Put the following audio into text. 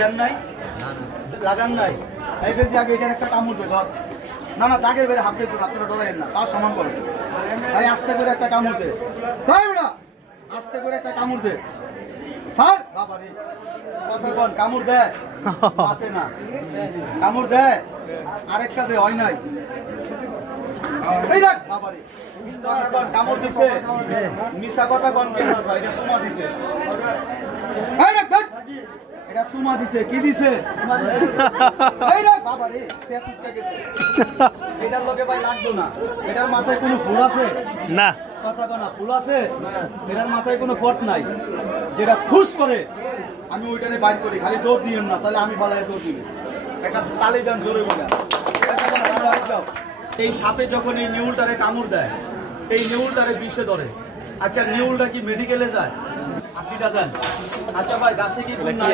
দেন নাই লাগান নাই এই বেশি আগে এটার একটা কামড় দে ধর না না দাগের বেড়ে হাফতে আপনারা ডরাইেন না তাও সমান করে ভাই আস্তে করে একটা কামড় দে তাই বেড়া আস্তে করে একটা কামড় দে স্যার বাবারে কথা কোন কামড় দেয় হাতে না কামড় দেয় আরেকটা দে হয় নাই এই দেখ বাবারে কথা কোন কামড় দিছে মিছা কথা কোন কে আছে এটা সুমা দিছে এই দেখ দেখ এটা সুমা দিছে কি দিছে এই দেখ বাবারে সে কুটতে গেছে এটার লগে ভাই লাগতো না এটার মাথায় কোনো ফুল আছে না কথা কোন ফুল আছে এটার মাথায় কোনো ফট নাই যেটা ফুস করে আমি ওইটারে বাইর করি খালি দৌড় দিয়েন না তাহলে আমি বালায় দৌড় দিই একটা তালি দেন জোরে বলে এই সাপে যখন এই নেউলটারে কামড় দেয় এই নেউলটারে বিষে ধরে আচ্ছা নেউলটা কি মেডিকেলে যায় আপনি দেন আচ্ছা ভাই গাছে কি গুণ নাই